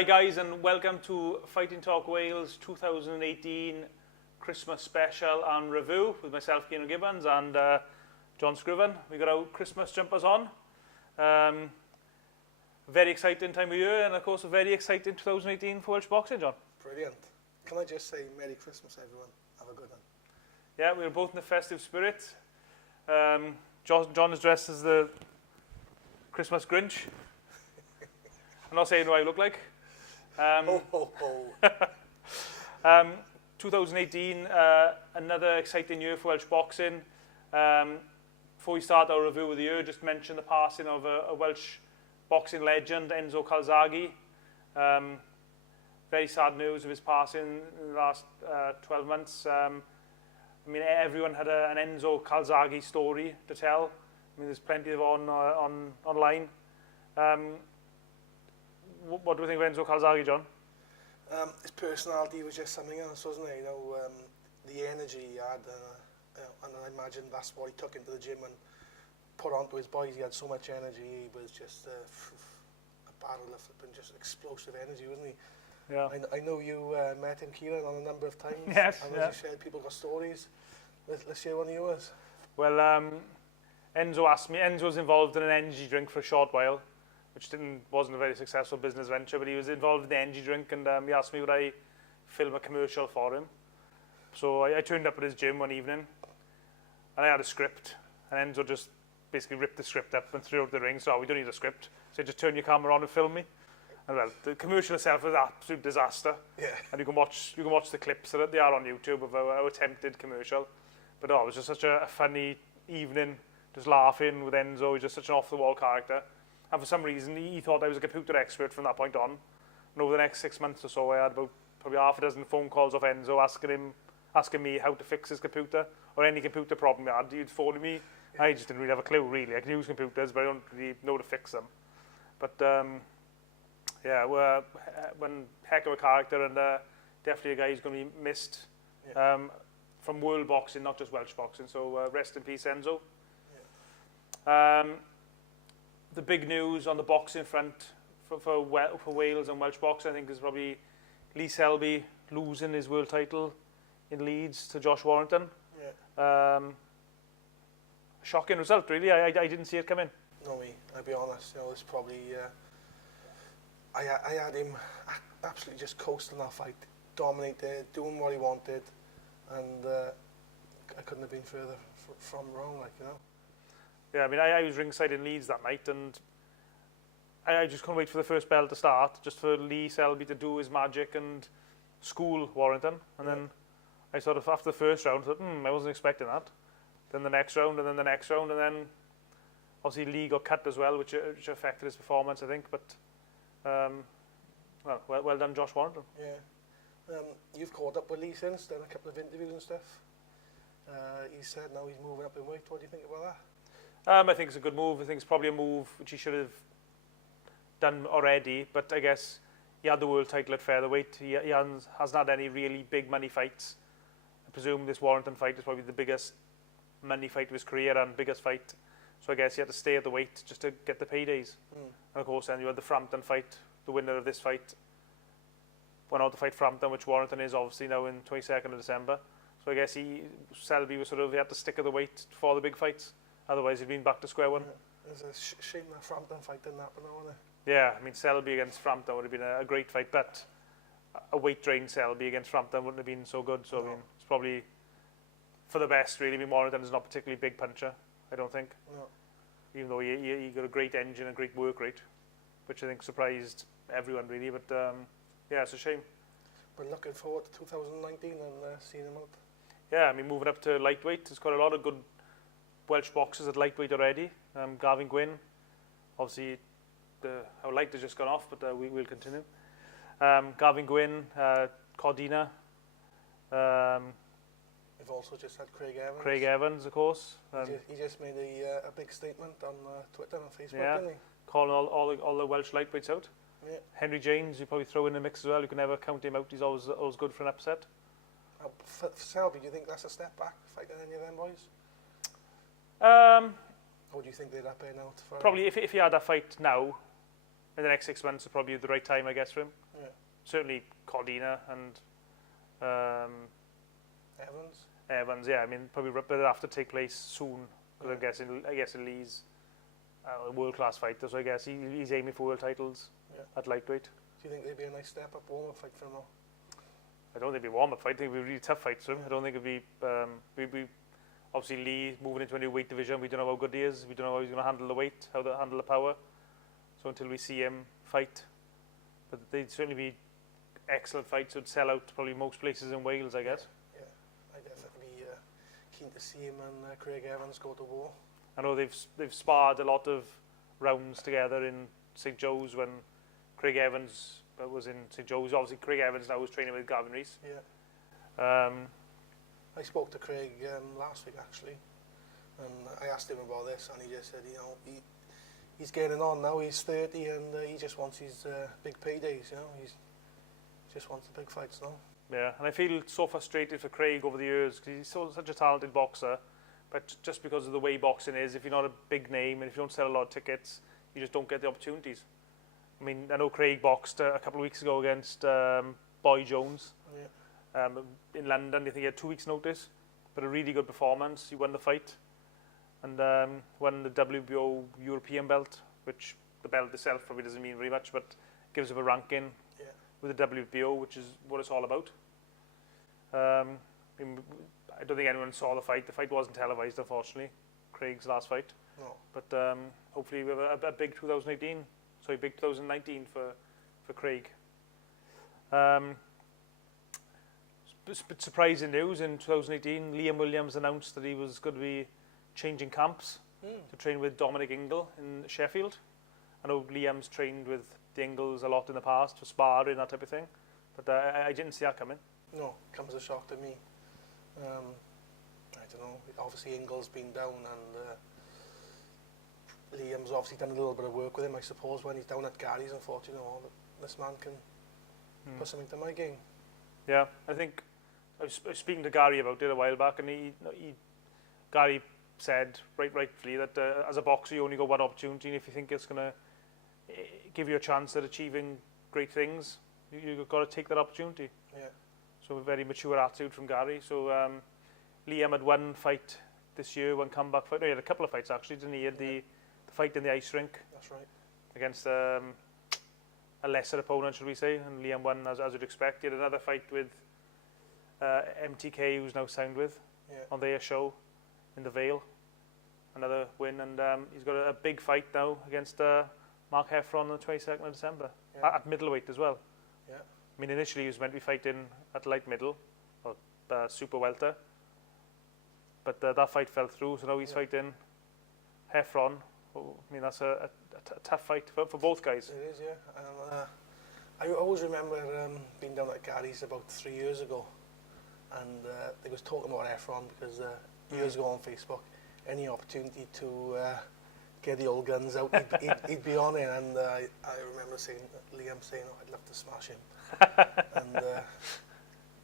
Hi guys, and welcome to Fighting Talk Wales 2018 Christmas special and review with myself, Kieran Gibbons, and John Scriven. We got our Christmas jumpers on. Very exciting time of year, and of course a very exciting 2018 for Welsh boxing, John. Brilliant. Can I just say Merry Christmas, everyone? Have a good one. Yeah, we were both in the festive spirit. John is dressed as the Christmas Grinch. I'm not saying what I look like. Ho, ho, ho. 2018, another exciting year for Welsh boxing. Before we start our review of the year, just mention the passing of a Welsh boxing legend, Enzo Calzaghe. Very sad news of his passing in the last 12 months. I mean, everyone had an Enzo Calzaghe story to tell. I mean, there's plenty of online. What do we think of Enzo Calzaghe, John? His personality was just something else, wasn't it? You know, the energy he had, and I imagine that's what he took into the gym and put onto his boys. He had so much energy. He was just a barrel of flipping, just explosive energy, wasn't he? Yeah. I know you met him, Kieran, on a number of times. Yes. And as you said, people got stories. Let's hear one of yours. Well, Enzo asked me. Enzo was involved in an energy drink for a short while, which wasn't a very successful business venture, but he was involved in the energy drink, and he asked me would I film a commercial for him. So I turned up at his gym one evening, and I had a script, and Enzo just basically ripped the script up and threw it out the ring. So we don't need a script. So just turn your camera on and film me. And well, the commercial itself was an absolute disaster. Yeah. And you can watch the clips of it. They are on YouTube of our attempted commercial. But it was just such a funny evening, just laughing with Enzo. He's just such an off-the-wall character. And for some reason, he thought I was a computer expert from that point on. And over the next 6 months or so, I had about probably half a dozen phone calls off Enzo asking me how to fix his computer or any computer problem he had. He'd phone me. Yeah. I just didn't really have a clue, really. I can use computers, but I don't really know to fix them. But yeah, one heck of a character, and definitely a guy who's going to be missed from world boxing, not just Welsh boxing. So rest in peace, Enzo. Yeah. The big news on the boxing front for Wales and Welsh boxing, I think, is probably Lee Selby losing his world title in Leeds to Josh Warrington. Yeah. Shocking result, really. I didn't see it coming. No, I'll be honest. You know, it's probably I had him absolutely just coasting that fight, dominated, doing what he wanted, and I couldn't have been further from wrong, like, you know. Yeah, I mean, I was ringside in Leeds that night, and I just couldn't wait for the first bell to start, just for Lee Selby to do his magic and school Warrington. And then I sort of, after the first round, thought, I wasn't expecting that. Then the next round, and then the next round, and then obviously Lee got cut as well, which affected his performance, I think. But well done, Josh Warrington. Yeah, you've caught up with Lee since, done a couple of interviews and stuff. He said now he's moving up in weight. What do you think about that? I think it's a good move. I think it's probably a move which he should have done already, but I guess he had the world title at featherweight. He hasn't had any really big money fights. I presume this Warrington fight is probably the biggest money fight of his career and biggest fight. So I guess he had to stay at the weight just to get the paydays. And of course then you had the Frampton fight. The winner of this fight went out to fight Frampton, which Warrington is obviously now in 22nd of December. So I guess Selby was he had to stick at the weight for the big fights. Otherwise, he'd been back to square one. Yeah. It's a shame that Frampton fight didn't happen, wasn't it? Yeah, I mean, Selby against Frampton would have been a great fight, but a weight-drained Selby against Frampton wouldn't have been so good. So, I mean, it's probably for the best, really. I mean, Warrington is not a particularly big puncher, I don't think. No. Even though he got a great engine and great work rate, which I think surprised everyone, really. But, yeah, it's a shame. But looking forward to 2019 and seeing him out. Yeah, I mean, moving up to lightweight, there's got a lot of good Welsh boxers at lightweight already. Gavin Gwynn, obviously our light has just gone off, but we will continue. Gavin Gwynn, Cordina. We've also just had Craig Evans. Craig Evans, of course. He just made a big statement on Twitter and Facebook, didn't he? Calling all the Welsh lightweights out. Yeah. Henry James, you probably throw in the mix as well. You can never count him out. He's always good for an upset. For Selby, do you think that's a step back, fighting any of them boys? Or do you think they'd up in out for probably if he had that fight now, in the next 6 months is probably the right time, I guess, for him. Yeah. Certainly Cordina and Evans, yeah. I mean, probably but it'll have to take place soon. Because I guess Lee's a world-class fighter, so I guess he's aiming for world titles at lightweight. Do you think they'd be a nice step-up warm-up fight for him now? I don't think it'd be a warm-up fight. I think it'd be a really tough fight for him. I don't think it'd be... obviously, Lee moving into a new weight division. We don't know how good he is. We don't know how he's going to handle the weight, how to handle the power. So until we see him fight. But they'd certainly be excellent fights. Would sell out probably most places in Wales, I guess. Yeah, I'd definitely be keen to see him and Craig Evans go to war. I know they've sparred a lot of rounds together in St Joe's when Craig Evans was in St Joe's. Obviously, Craig Evans now was training with Gavin Rees. Yeah. I spoke to Craig last week actually, and I asked him about this, and he just said, you know, he's getting on now. He's 30, and he just wants his big paydays. You know, he just wants the big fights now. Yeah, and I feel so frustrated for Craig over the years because he's such a talented boxer. But just because of the way boxing is, if you're not a big name and if you don't sell a lot of tickets, you just don't get the opportunities. I mean, I know Craig boxed a couple of weeks ago against Boy Jones in London. I think he had 2 weeks' notice, but a really good performance. He won the fight and won the WBO European belt, which the belt itself probably doesn't mean very much, but gives him a ranking with the WBO, which is what it's all about. I don't think anyone saw the fight. The fight wasn't televised, unfortunately, Craig's last fight. No. But hopefully we have a big 2019 for Craig. Bit surprising news in 2018. Liam Williams announced that he was going to be changing camps to train with Dominic Ingle in Sheffield. I know Liam's trained with the Ingles a lot in the past for sparring, that type of thing. But I didn't see that coming. No, comes as a shock to me. I don't know, obviously Ingle's been down and Liam's obviously done a little bit of work with him, I suppose, when he's down at Gary's and thought, you know, this man can put something to my game. Yeah, I think I was speaking to Gary about it a while back, and Gary said, rightfully, that as a boxer you only got one opportunity, and if you think it's going to give you a chance at achieving great things, you've got to take that opportunity. Yeah. So a very mature attitude from Gary. So Liam had one fight this year, one comeback fight. No, he had a couple of fights actually, didn't he? He had the fight in the ice rink. That's right. Against a lesser opponent, should we say? And Liam won as you'd expect. He had another fight with MTK, who's now signed with on their show in the Vale. Another win, and he's got a big fight now against Mark Heffron on the 22nd of December at middleweight as well. Yeah. I mean, initially he was meant to be fighting at light middle, or super welter, but that fight fell through, so now he's fighting Heffron. I mean, that's a tough fight for both guys. It is, yeah. And, I always remember being down at Gary's about 3 years ago, and they was talking about Heffron because years ago on Facebook, any opportunity to get the old guns out, he'd be on it, and I remember Liam saying, oh, I'd love to smash him. And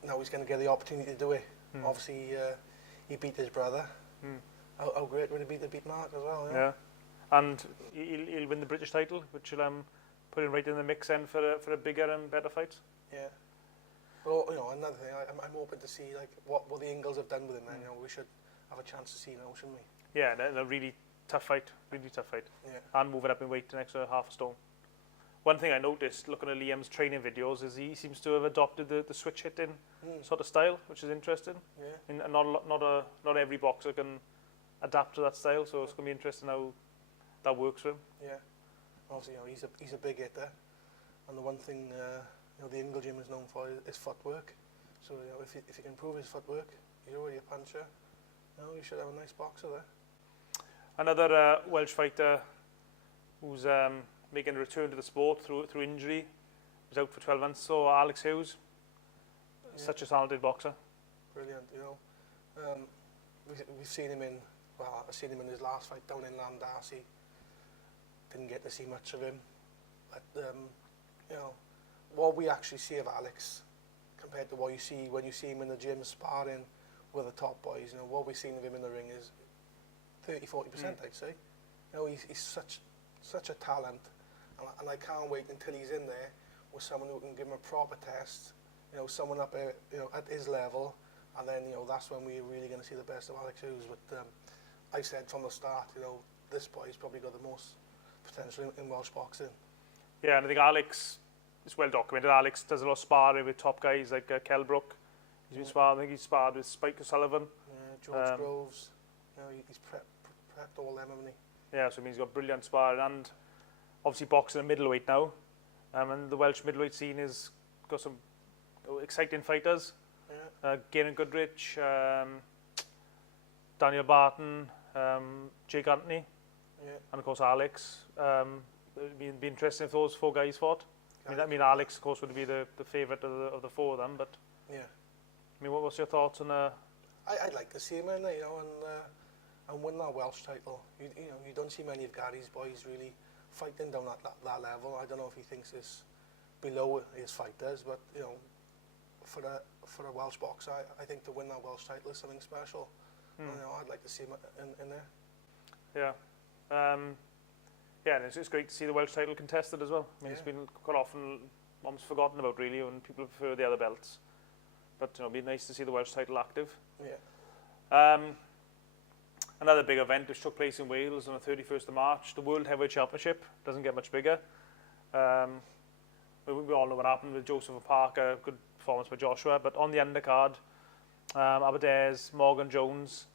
now he's going to get the opportunity to do it. Obviously, he beat his brother. How great would it be to beat Mark as well? Yeah, and he'll win the British title, which will put him right in the mix then for a bigger and better fight. Yeah. Well, you know, another thing, I'm hoping to see like what the Ingles have done with him. And, you know, we should have a chance to see now, shouldn't we? Yeah, a really tough fight, Yeah. And moving up in weight an extra half a stone. One thing I noticed looking at Liam's training videos is he seems to have adopted the switch hitting sort of style, which is interesting. Yeah. And not every boxer can adapt to that style, so it's going to be interesting how that works for him. Yeah. Obviously, you know, he's a big hitter, and the one thing you know, the Ingle gym is known for is footwork. So you know, if he can improve his footwork, he's already a puncher. You know, you should have a nice boxer there. Another Welsh fighter who's making a return to the sport through injury, was out for 12 months. So Alex Hughes, such a talented boxer. Brilliant, you know. We've seen him I've seen him in his last fight down in Darcy. Didn't get to see much of him, but you know, what we actually see of Alex compared to what you see when you see him in the gym sparring with the top boys, you know, what we've seen of him in the ring is 30-40%, I'd say. You know, he's such a talent, And I can't wait until he's in there with someone who can give him a proper test, you know, someone up at, you know, at his level, and then, you know, that's when we're really going to see the best of Alex Hughes. But I said from the start, you know, this boy's probably got the most potential in Welsh boxing. Yeah, and I think Alex, it's well documented, Alex does a lot of sparring with top guys like Kell Brook. He's been sparring, I think he's sparred with Spike O'Sullivan. George Groves, you know, he's prepped all them, hasn't he? Yeah, so it means he's got brilliant sparring, and obviously boxing at middleweight now. And the Welsh middleweight scene has got some exciting fighters. Yeah. Gainan Goodrich, Daniel Barton, Jake Anthony, and of course Alex. It'd be interesting if those four guys fought. I mean Alex, of course, would be the favourite of the four of them. But yeah, I mean, what's your thoughts on? I'd like to see him in there, you know, and win that Welsh title. You know, you don't see many of Gary's boys really fighting down at that level. I don't know if he thinks it's below his fighters, but you know, for a Welsh boxer, I think to win that Welsh title is something special. You know, I'd like to see him in there. Yeah. Yeah, and it's great to see the Welsh title contested as well. I mean, it's been quite often almost forgotten about, really, when people prefer the other belts. But, you know, it'd be nice to see the Welsh title active. Yeah. Another big event which took place in Wales on the 31st of March, the World Heavyweight Championship. Doesn't get much bigger. We all know what happened with Joseph and Parker, good performance by Joshua. But on the undercard, Aberdeen's Morgan Jones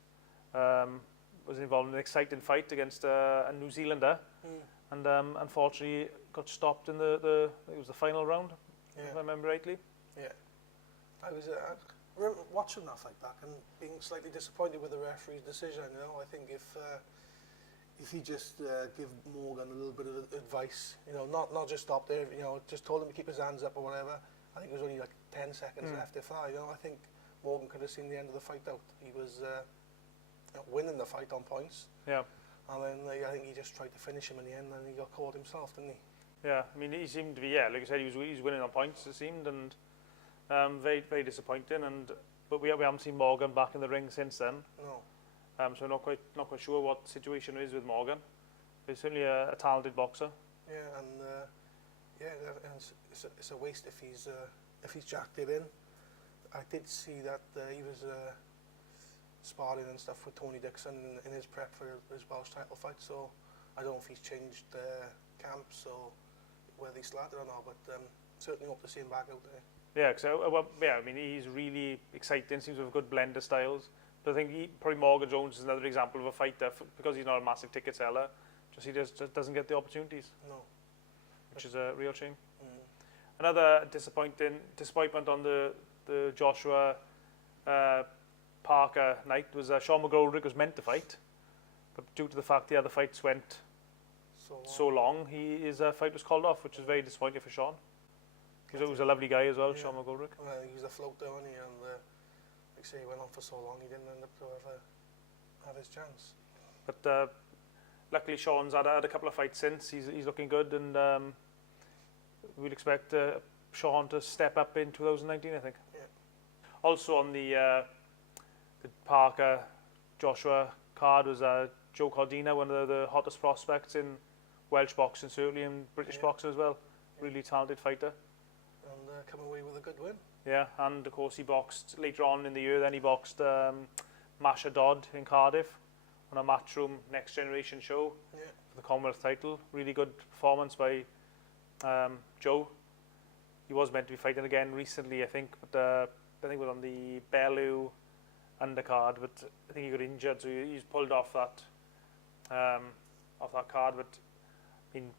was involved in an exciting fight against a New Zealander, and unfortunately got stopped in I think it was the final round, if I remember rightly. Yeah, I remember watching that fight back and being slightly disappointed with the referee's decision. You know, I think if he just give Morgan a little bit of advice, you know, not just stop there, you know, just told him to keep his hands up or whatever. I think it was only like 10 seconds left if that. You know, I think Morgan could have seen the end of the fight out. He was winning the fight on points. Yeah. And then I think he just tried to finish him in the end, and he got caught himself, didn't he? Yeah, I mean, he seemed to be, like I said, he was winning on points, it seemed, and very, very disappointing. But we haven't seen Morgan back in the ring since then. No. So not quite sure what the situation is with Morgan. But he's certainly a talented boxer. Yeah, and it's a waste if he's jacked it in. I did see that he was sparring and stuff with Tony Dixon in his prep for his Welsh title fight. So I don't know if he's changed camps or whether he's slattered or not, but certainly hope to see him back out there. Yeah, I mean, he's really exciting. Seems to have a good blend of styles. But I think probably Morgan Jones is another example of a fighter because he's not a massive ticket seller. He just doesn't get the opportunities. No, which is a real shame. Another disappointment on the Joshua Parker night was Sean McGoldrick was meant to fight, but due to the fact the other fights went so long, his fight was called off, which was very disappointing for Sean. He was a lovely guy as well, Sean McGoldrick. Well, he was a floater, wasn't he? And like I say, he went on for so long, he didn't end up to have his chance. But luckily, Sean's had a couple of fights since. He's looking good, and we'll expect Sean to step up in 2019, I think. Yeah. Also on the Parker Joshua card was Joe Cordina, one of the hottest prospects in Welsh boxing, certainly in British boxing as well. Really talented fighter. And come away with a good win. Yeah, and of course he boxed later on in the year. Then he boxed Masha Dodd in Cardiff on a Matchroom Next Generation show for the Commonwealth title. Really good performance by Joe. He was meant to be fighting again recently, I think, but I think it was on the Bellew undercard. But I think he got injured, so he's pulled off that card. But I mean,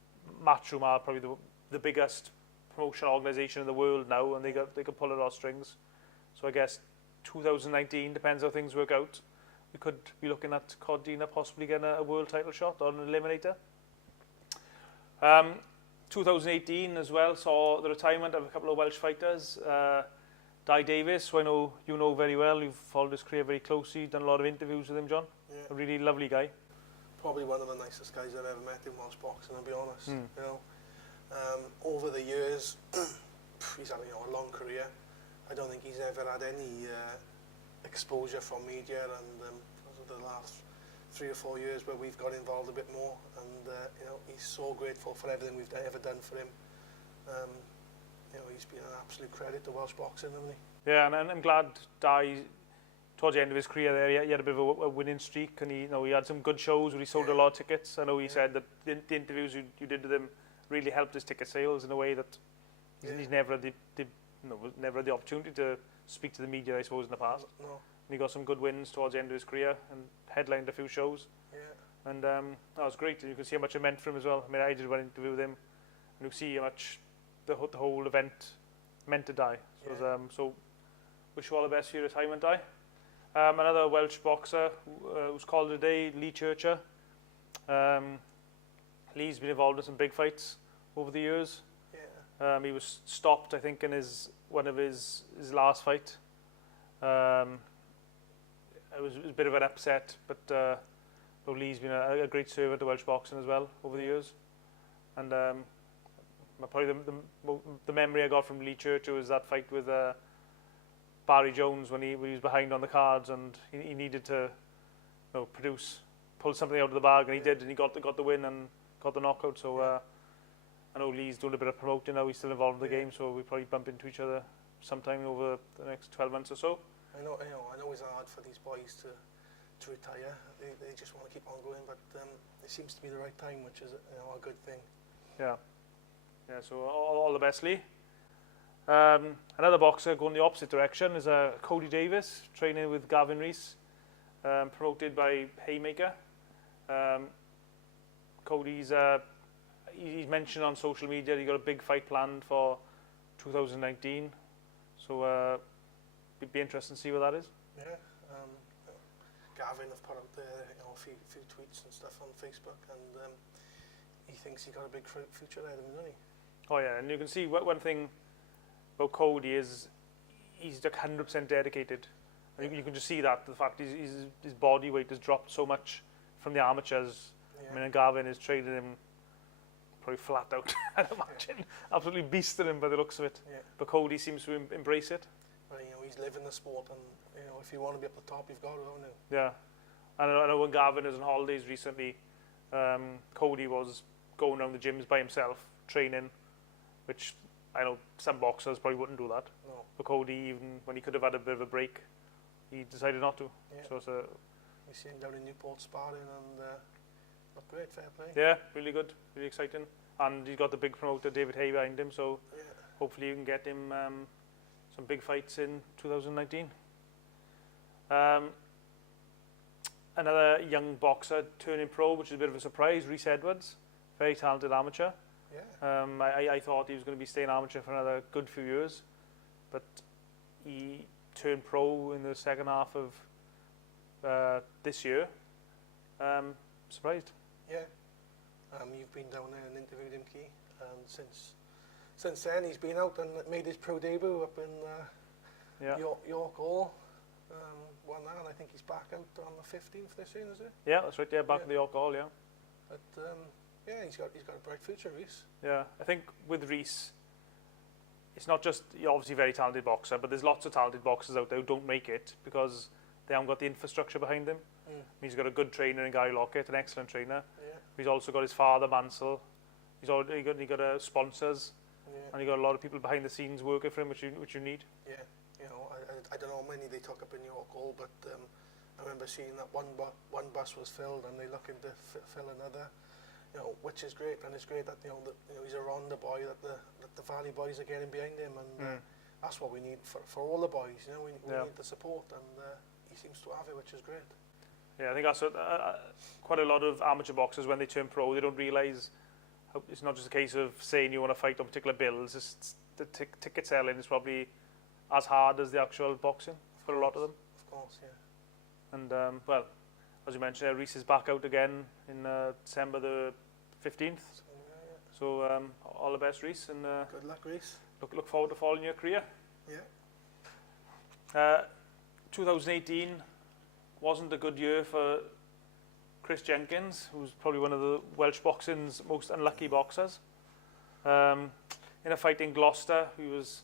Matchroom are probably the biggest promotional organisation in the world now, and they could pull it off strings. So I guess 2019 depends how things work out. We could be looking at Cordina possibly getting a world title shot or an eliminator. 2018 as well saw the retirement of a couple of Welsh fighters. Di Davis, who I know you know very well, you've followed his career very closely, done a lot of interviews with him, John. Yeah. A really lovely guy. Probably one of the nicest guys I've ever met in Welsh boxing, to be honest. You know, over the years, he's had a long career. I don't think he's ever had any exposure from media, and for the last 3 or 4 years where we've got involved a bit more, and you know, he's so grateful for everything we've ever done for him. You know, he's been an absolute credit to Welsh boxing, hasn't he? Yeah, and I'm glad Di, towards the end of his career there, he had a bit of a winning streak, and he had some good shows where he sold a lot of tickets. I know he said that the interviews you did with him really helped his ticket sales in a way that he's never had never had the opportunity to speak to the media, I suppose, in the past. No. And he got some good wins towards the end of his career and headlined a few shows. Yeah. And that was great. And you can see how much it meant for him as well. I mean, I did one interview with him, and you see how much the whole event meant to Di. So, so wish you all the best for your retirement, Di. Another Welsh boxer who's called today, Lee Churcher. Lee's been involved in some big fights over the years. Yeah. He was stopped, I think, in one of his last fight. It was a bit of an upset, but Lee's been a great servant to Welsh boxing as well over the years. And probably the memory I got from Lee Churcher was that fight with Barry Jones when he was behind on the cards, and he needed to pull something out of the bag, and he did, and he got the win and got the knockout. So I know Lee's doing a bit of promoting now. He's still involved in the game, so we probably bump into each other sometime over the next 12 months or so. I know it's hard for these boys to retire. They just want to keep on going, but it seems to be the right time, which is a good thing. Yeah. So all the best, Lee. Another boxer going the opposite direction is Cody Davis, training with Gavin Rees, promoted by Haymaker. Cody's he's mentioned on social media he got a big fight planned for 2019. So it'd be interesting to see what that is. Yeah. Gavin have put out there a few tweets and stuff on Facebook, and he thinks he got a big future ahead of him, doesn't he? Oh yeah, and you can see one thing about Cody is he's like 100% dedicated. And you can just see that, the fact his body weight has dropped so much from the amateurs. Yeah. I mean, and Gavin is training him probably flat out, I'd imagine. Absolutely beasting him by the looks of it. Yeah. But Cody seems to embrace it. Well, he's living the sport, and if you want to be up the top, you've got to, haven't you? Yeah. And I know when Gavin was on holidays recently, Cody was going around the gyms by himself, training, which I know some boxers probably wouldn't do that. No. But Cody, even when he could have had a bit of a break, he decided not to. Yeah. So it's We see him down in Newport sparring, and look great, fair play. yeah, really good, really exciting. And he's got the big promoter David Hay behind him, so hopefully you can get him some big fights in 2019. Another young boxer turning pro, which is a bit of a surprise, Rhys Edwards, very talented amateur. Yeah. I thought he was going to be staying amateur for another good few years, but he turned pro in the second half of this year. Surprised. Yeah. You've been down there and interviewed him, Key, and since then he's been out and made his pro debut up in York Hall. Won that, and I think he's back out on the 15th this year, is it? Yeah, that's right. Yeah, back at the York Hall. Yeah. But yeah, he's got a bright future, Rhys. Yeah, I think with Rhys, it's not just you're obviously a very talented boxer, but there's lots of talented boxers out there who don't make it because they haven't got the infrastructure behind them. He's got a good trainer in Gary Lockett, an excellent trainer. Yeah. He's also got his father Mansell. He's already got sponsors, and he got a lot of people behind the scenes working for him, which you need. Yeah. I don't know how many they took up in York Hall, but I remember seeing that one bus was filled, and they're looking to fill another. Which is great, and it's great that he's a Ronda boy, that the Valley boys are getting behind him, and that's what we need for all the boys. We need the support, and he seems to have it, which is great. Yeah, I think that's quite a lot of amateur boxers when they turn pro, they don't realise it's not just a case of saying you want to fight on particular bills. It's the ticket selling is probably as hard as the actual boxing for a lot of them. Of course, yeah. And well, as you mentioned, Rhys is back out again in December the 15th. So all the best, Rhys, and good luck, Rhys. Look forward to following your career. Yeah. 2018 wasn't a good year for Chris Jenkins, who's probably one of the Welsh boxing's most unlucky boxers. In a fight in Gloucester, he was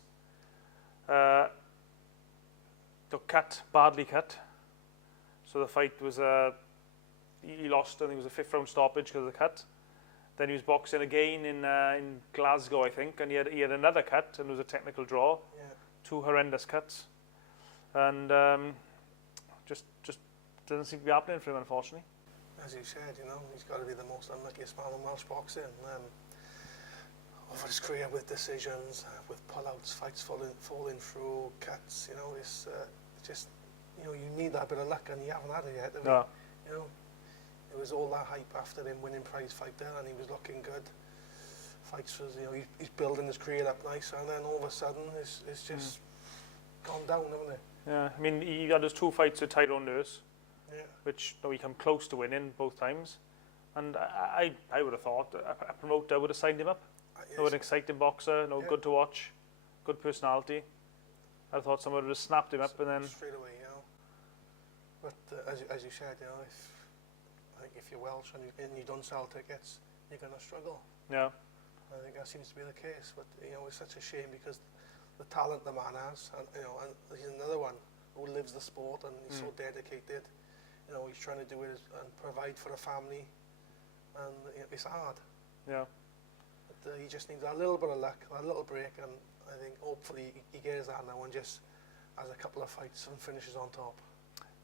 badly cut. So the fight was he lost, I think it was a 5th round stoppage because of the cut. Then he was boxing again in Glasgow, I think, and he had another cut, and it was a technical draw. Yeah. 2 horrendous cuts, and just doesn't seem to be happening for him, unfortunately. As you said, you know, he's got to be the most unluckiest man in Welsh boxing. Over his career with decisions, with pull-outs, fights falling through, cuts, you know, it's just, you know, you need that bit of luck, and you haven't had it yet, have you? No. You know, it was all that hype after him winning prize fighter, and he was looking good. Fights was, you know, he's building his career up nice, and then all of a sudden it's just gone down, haven't it? Yeah, I mean, he had his 2 fights with Tyrone Nurse, Yeah. which he come close to winning both times, and I would have thought a promoter would have signed him up. No, an exciting boxer, good to watch, good personality. I thought someone would have snapped him up and then straight away, you know. But as you said, you know, I think if you're Welsh and you don't sell tickets, you're going to struggle. yeah, I think that seems to be the case. But you know, it's such a shame because the talent the man has, and you know, and he's another one who lives the sport and he's so dedicated. You know, he's trying to do it and provide for a family, and you know, it's hard. yeah. But he just needs a little bit of luck, a little break, and I think hopefully he gets that now and just has a couple of fights and finishes on top.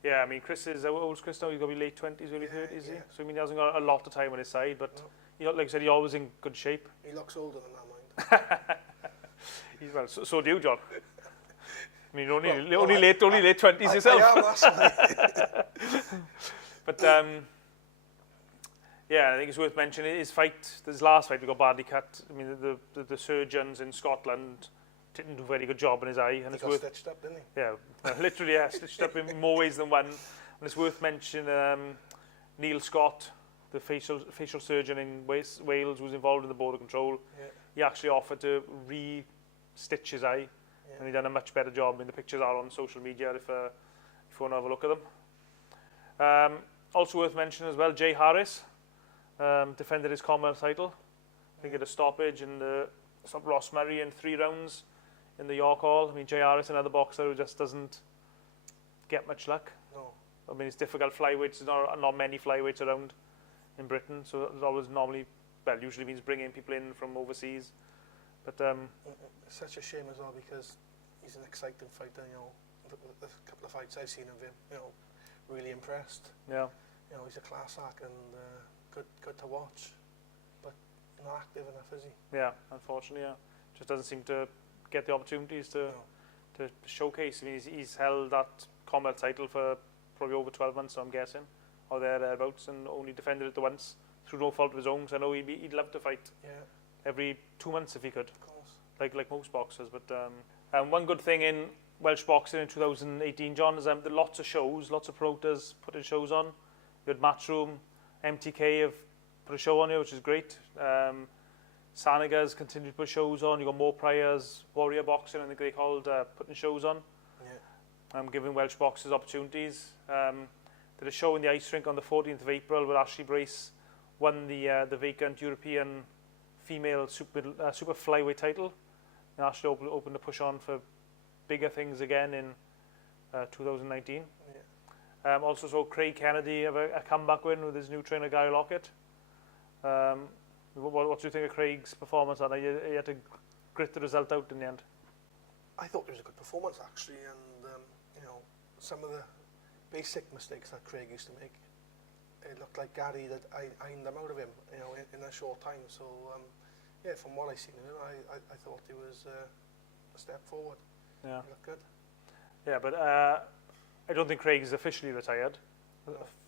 Yeah, I mean, Chris is, how old is Chris now? He's going to be late 20s, early 30s, is he? Yeah. So, I mean, he hasn't got a lot of time on his side, but, No. like I said, he's always in good shape. He looks older than that, mind. He's well, so do you, John. I mean, only Well, late 20s yourself. I am, that's But, yeah, I think it's worth mentioning his last fight, we got badly cut. I mean, the surgeons in Scotland didn't do a very good job on his eye. And he it's got worth, stitched up, didn't he? yeah, literally, yeah, stitched up in more ways than one. And it's worth mentioning Neil Scott, the facial surgeon in Wales, who was involved in the border control. Yeah. He actually offered to re-stitch his eye, and he done a much better job. I mean, the pictures are on social media if you want to have a look at them. Also worth mentioning as well, Jay Harris defended his Commonwealth title. I think he had a stoppage and stopped Ross Murray in 3 rounds in the York Hall. I mean, Jay Harris, another boxer who just doesn't get much luck. No. I mean, it's difficult flyweights. There's not many flyweights around in Britain, so it always usually means bringing people in from overseas. But It's such a shame as well because he's an exciting fighter. You know, the couple of fights I've seen of him, you know, really impressed. yeah, You know, he's a class act and good to watch, but not active enough, is he? yeah. Unfortunately, yeah, just doesn't seem to get the opportunities to showcase. I mean, he's held that Commonwealth title for probably over 12 months, so I'm guessing, or thereabouts, and only defended it the once through no fault of his own. So I know he'd love to fight every 2 months if he could, Of course. like most boxers. But one good thing in Welsh boxing in 2018, John, is lots of shows, lots of promoters putting shows on. You had Matchroom, MTK have put a show on here, which is great. Saniga's continued to put shows on. You got More Priors, Warrior Boxing, I think they called, putting shows on. Yeah. Giving Welsh boxers opportunities. Did a show in the ice rink on the 14th of April where Ashley Brace won the vacant European female super flyweight title. And Ashley opened a push on for bigger things again in 2019. Yeah. Also saw Craig Kennedy have a comeback win with his new trainer Guy Lockett. What do you think of Craig's performance? And he had to grit the result out in the end. I thought it was a good performance actually, and you know, some of the basic mistakes that Craig used to make, it looked like Gary that ironed them out of him, you know, in a short time. So yeah, from what I seen of him, I thought it was a step forward. Yeah. He looked good. Yeah, but I don't think Craig is officially retired,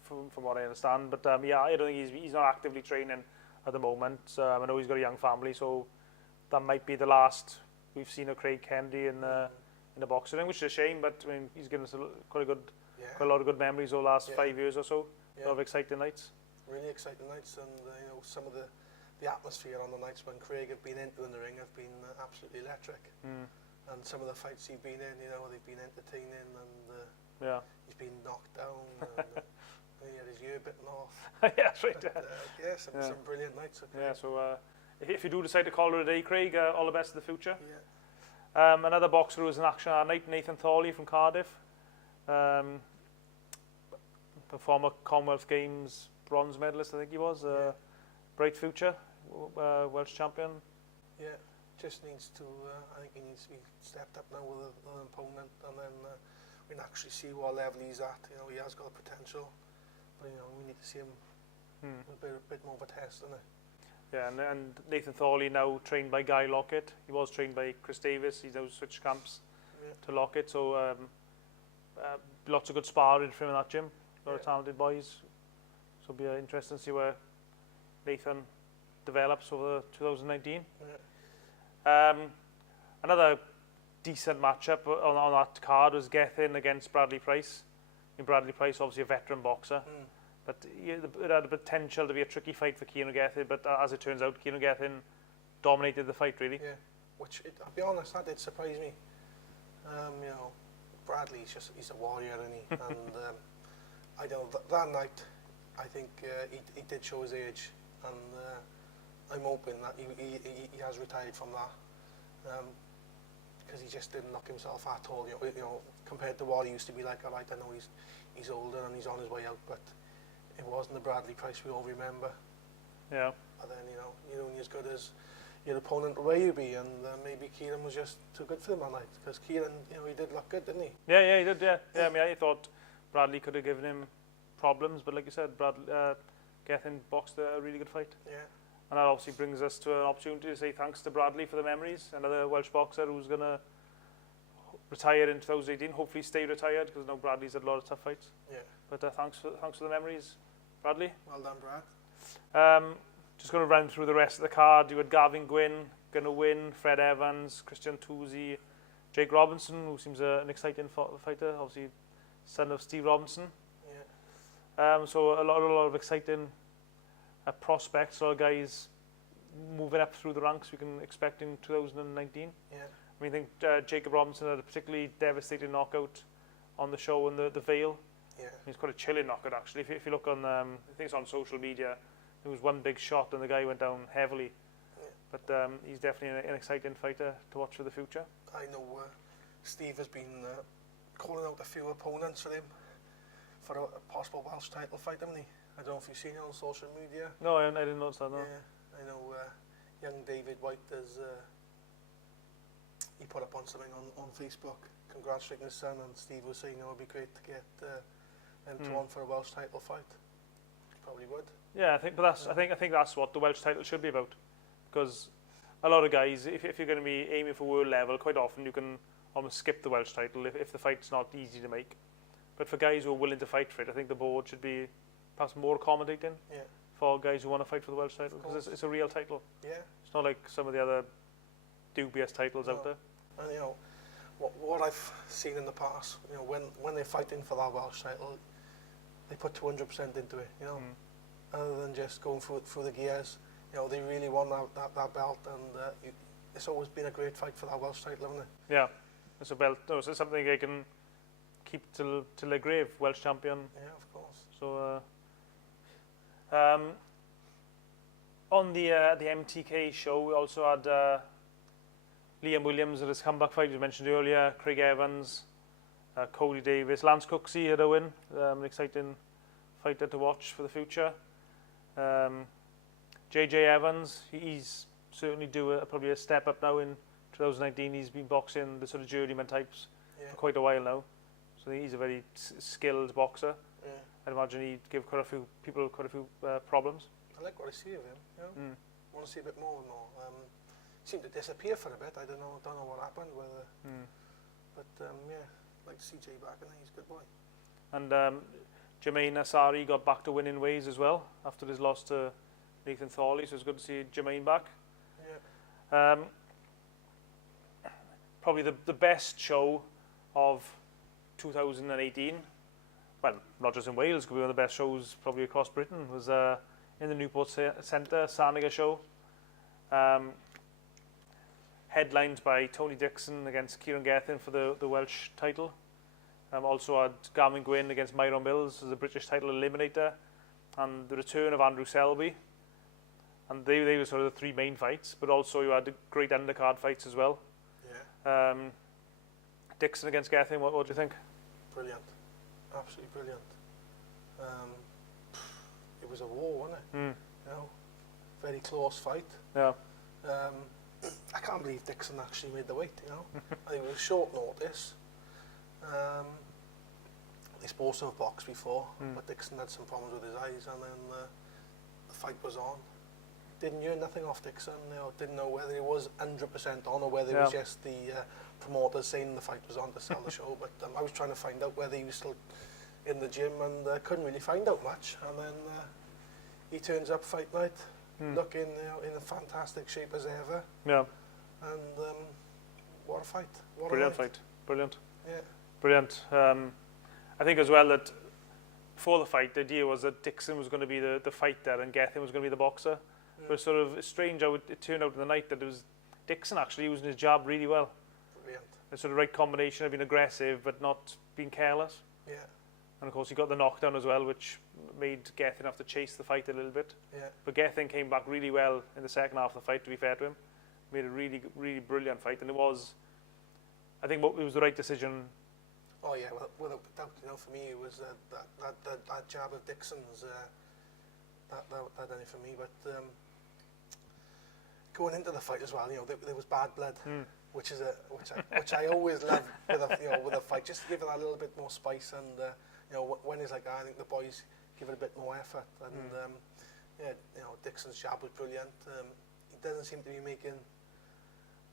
from what I understand. But yeah, I don't think he's not actively training at the moment. I know he's got a young family, so that might be the last we've seen of Craig Kennedy in the boxing ring, which is a shame. But I mean, he's given us quite a lot of good memories over the last 5 years or so. A lot of exciting nights. Really exciting nights, and you know, some of the atmosphere on the nights when Craig had been into the ring have been absolutely electric. And some of the fights he's been in, you know, they've been entertaining, and he's been knocked down, and he had his ear bitten off. Yeah, that's right. But, some brilliant nights. Yeah, so if you do decide to call it a day, Craig, all the best in the future. Yeah. Another boxer who was in action that night, Nathan Thorley from Cardiff. The former Commonwealth Games bronze medalist, I think he was. Bright future, Welsh champion. Yeah, just needs to, I think he needs to be stepped up now with an opponent, and then we can actually see what level he's at. You know, he has got the potential, but you know, we need to see him a bit more of a test, isn't it? Yeah, and Nathan Thorley now trained by Guy Lockett. He was trained by Chris Davis. He's now switched camps to Lockett. So lots of good sparring for him in that gym. A lot of talented boys. So it'll be interesting to see where Nathan develops over 2019. Another decent matchup on that card was Gethin against Bradley Price. And Bradley Price, obviously a veteran boxer. But it had the potential to be a tricky fight for Kieran Gethin, but as it turns out, Kieran Gethin dominated the fight, really. Yeah, which, I'll be honest, that did surprise me. You know, Bradley, he's a warrior, isn't he? And I don't know, that night, I think he did show his age, and I'm hoping that he has retired from that, because he just didn't knock himself at all. You know, compared to what he used to be like. All right, I know he's older and he's on his way out, but it wasn't the Bradley Price we all remember. Yeah. And then, you're only as good as your opponent where you be, and maybe Kieran was just too good for him that night, because Kieran, he did look good, didn't he? Yeah, he did, yeah. I mean, I thought Bradley could have given him problems, but like you said, Gethin boxed a really good fight. Yeah. And that obviously brings us to an opportunity to say thanks to Bradley for the memories, another Welsh boxer who's going to retire in 2018, hopefully stay retired, because now Bradley's had a lot of tough fights. Yeah. But thanks for the memories, Bradley. Well done, Brad. Just going to run through the rest of the card. You had Gavin Gwynn going to win, Fred Evans, Christian Toosey, Jake Robinson, who seems an exciting fighter, obviously son of Steve Robinson. Yeah. So a lot of exciting prospects, a lot of guys moving up through the ranks we can expect in 2019. Yeah. I mean, I think Jacob Robinson had a particularly devastating knockout on the show in the Vale. Yeah. He's quite a chilling knockout, actually. If you look on, I think it's on social media, there was one big shot and the guy went down heavily. Yeah. But he's definitely an exciting fighter to watch for the future. I know Steve has been calling out a few opponents for him for a possible Welsh title fight, hasn't he? I don't know if you've seen it on social media. No, I didn't notice that, no. Yeah, I know young David White has he put up on something on Facebook congratulating his son, and Steve was saying it would be great to get them to on for a Welsh title fight. Probably would. Yeah, I think that's what the Welsh title should be about, because a lot of guys, if you're going to be aiming for world level, quite often you can almost skip the Welsh title if the fight's not easy to make. But for guys who are willing to fight for it, I think the board should be perhaps more accommodating for guys who want to fight for the Welsh title, because it's a real title. Yeah. It's not like some of the other dubious titles out there. And what I've seen in the past, when they're fighting for that Welsh title, they put 200% into it, other than just going through the gears. They really want that belt, and it's always been a great fight for that Welsh title, hasn't it? Yeah, it's a belt. No, it's something they can keep till their grave, Welsh champion. Yeah, of course. So, on the MTK show, we also had Liam Williams at his comeback fight, you mentioned earlier, Craig Evans, Cody Davis, Lance Cooksey had a win, an exciting fighter to watch for the future. JJ Evans, he's certainly due probably a step up now in 2019. He's been boxing the sort of journeyman types for quite a while now, so he's a very skilled boxer. Yeah. I'd imagine he'd give quite a few people problems. I like what I see of him. Want to see a bit more and more. Seemed to disappear for a bit. I don't know what happened. But like to see Jay back, and he's a good boy. And Jermaine Asari got back to winning ways as well after his loss to Nathan Thorley, so it's good to see Jermaine back. Yeah. Probably the best show of 2018, well, not just in Wales, could be one of the best shows probably across Britain, was in the Newport Centre, Saniga show. Headlined by Tony Dixon against Kieran Gethin for the Welsh title. Also had Gavin Gwynn against Myron Mills as a British title eliminator, and the return of Andrew Selby. And they were sort of the three main fights, but also you had the great undercard fights as well. Yeah. Dixon against Gethin, what do you think? Brilliant. Absolutely brilliant. it was a war, wasn't it? Mm. You know, very close fight. Yeah. I can't believe Dixon actually made the weight, you know. I think it was short notice. They're supposed to have boxed before, but Dixon had some problems with his eyes, and then the fight was on. Didn't hear nothing off Dixon, you know, didn't know whether it was 100% on or whether it was just the promoters saying the fight was on to sell the show, but I was trying to find out whether he was still in the gym, and couldn't really find out much, and then he turns up fight night, looking, you know, in a fantastic shape as ever. Yeah. And what a fight. What Brilliant a night. fight. Brilliant. Yeah. Brilliant. I think as well that before the fight, the idea was that Dixon was going to be the fighter and Gethin was going to be the boxer. But it's sort of strange how it turned out in the night that it was Dixon actually using his jab really well. Brilliant. The sort of right combination of being aggressive but not being careless. Yeah. And of course he got the knockdown as well, which made Gethin have to chase the fight a little bit. Yeah. But Gethin came back really well in the second half of the fight, to be fair to him. Made a really, really brilliant fight, and it was, I think, it was the right decision. Oh yeah, without doubt, you know, for me it was that jab of Dixon's that done it for me. But going into the fight as well, you know, there was bad blood, which I always love with a fight, just to give it that little bit more spice. And you know, when it's like that, I think the boys give it a bit more effort. And yeah, you know, Dixon's jab was brilliant. He doesn't seem to be making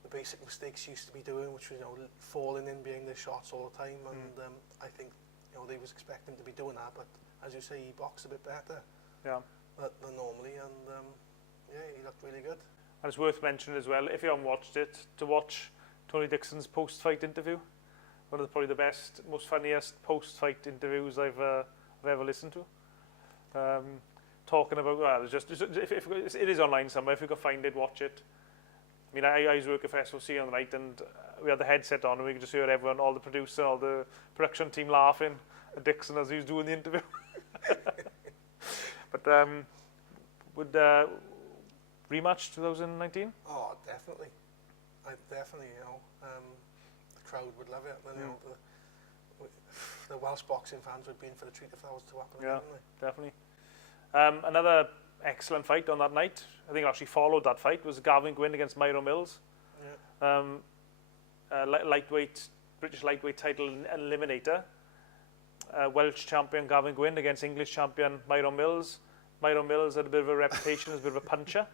the basic mistakes he used to be doing, which was, you know, falling in behind the shots all the time. And I think, you know, they was expecting to be doing that, but as you say, he boxed a bit better than normally, and yeah, he looked really good. And it's worth mentioning as well, if you haven't watched it, to watch Tony Dixon's post-fight interview. One of probably the best, most funniest post-fight interviews I've ever listened to. Talking about, well, if it is online somewhere, if you can find it, watch it. I mean, I was working for SOC on the night, and we had the headset on, and we could just hear everyone, all the producer, all the production team laughing at Dixon as he was doing the interview. But would rematch 2019? Oh, definitely. I definitely, you know, the crowd would love it. And, you know, the Welsh boxing fans would be in for the treat if that was to happen. Yeah, wouldn't they? definitely. Another excellent fight on that night, I think actually followed that fight, was Gavin Gwynn against Myron Mills. Yeah. Lightweight, British lightweight title eliminator. Welsh champion Gavin Gwynn against English champion Myron Mills. Myron Mills had a bit of a reputation as a bit of a puncher.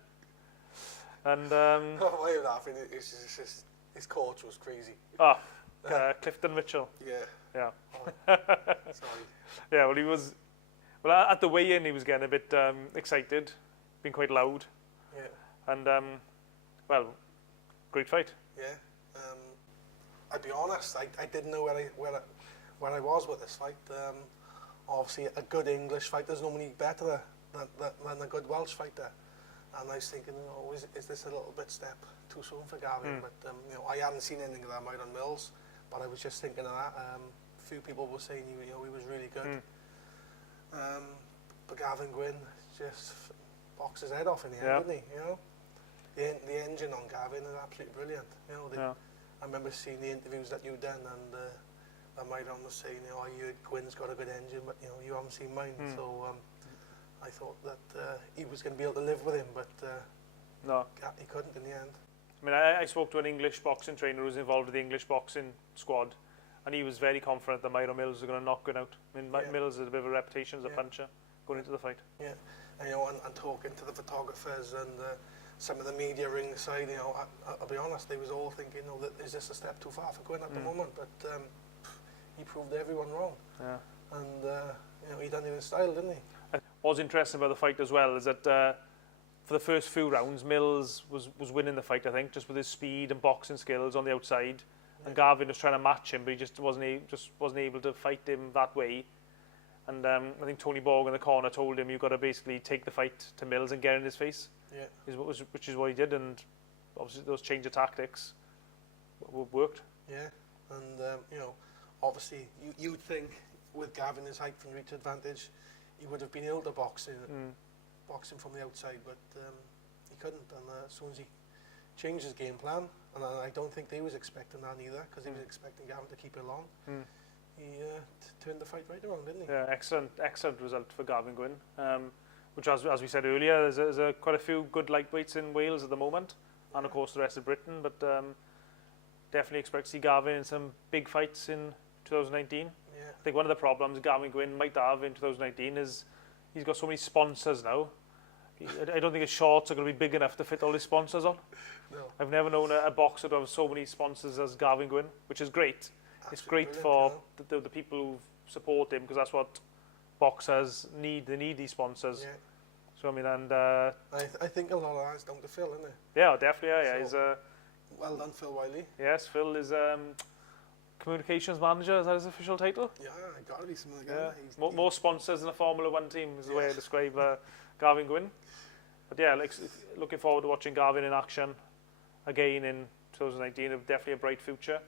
And why are you laughing? His coach was crazy. Clifton Mitchell. Yeah. Yeah. Oh, sorry. Yeah, well, he was. Well, at the weigh-in, he was getting a bit excited, being quite loud. Yeah. And well, great fight. Yeah. I'd be honest, I didn't know where I was with this fight. Obviously, a good English fighter is normally better than a good Welsh fighter. And I was thinking, you know, is this a little bit step too soon for Gavin? But you know, I hadn't seen anything of that Myron Mills, but I was just thinking of that. A few people were saying, you know, he was really good. But Gavin Gwynn just boxed his head off in the end, didn't he? You know, the engine on Gavin is absolutely brilliant. You know, I remember seeing the interviews that you've done, and Myron was saying, you know, I heard Gwynn's got a good engine, but you know, you haven't seen mine. So I thought that he was going to be able to live with him, but no, he couldn't in the end. I mean, I spoke to an English boxing trainer who was involved with the English boxing squad, and he was very confident that Myron Mills was going to knock Gwynn out. I mean, Mills has a bit of a reputation as a puncher going into the fight. Yeah, and, you know, and talking to the photographers and some of the media ringside, you know, I'll be honest, they was all thinking, you know, that is this a step too far for Gwynn at the moment? But he proved everyone wrong. Yeah. And you know, he done it in style, didn't he? What's interesting about the fight as well is that for the first few rounds, Mills was winning the fight, I think, just with his speed and boxing skills on the outside. And Gavin was trying to match him, but he just wasn't able to fight him that way. And I think Tony Borg in the corner told him, you've got to basically take the fight to Mills and get in his face. Yeah. Which is what he did, and obviously those change of tactics worked. Yeah, and you know, obviously you'd think with Gavin his height and reach advantage, he would have been able to box him from the outside, but he couldn't. And as soon as he changed his game plan, and I don't think they was expecting that either, because he was expecting Gavin to keep it long. He turned the fight right around, didn't he? Yeah, excellent result for Gavin Gwynn. which as we said earlier, there's quite a few good lightweights in Wales at the moment, and of course the rest of Britain, but definitely expect to see Gavin in some big fights in 2019. Yeah. I think one of the problems Gavin Gwynn might have in 2019 is he's got so many sponsors now. I don't think his shorts are going to be big enough to fit all his sponsors on. No. I've never known a boxer to have so many sponsors as Gavin Gwynn, which is great. It's great for the people who support him, because that's what boxers need. They need these sponsors. Yeah. So I mean, and I think a lot of that's down to Phil, isn't it? yeah, definitely. Yeah, So, he's well done, Phil Wiley. yes, Phil is communications manager. Is that his official title? Yeah, got to be something like Yeah, that. more sponsors than a Formula One team is the way I Yeah. describe Gavin Gwynn. But yeah, looking forward to watching Gavin in action again in 2019. Definitely a bright future.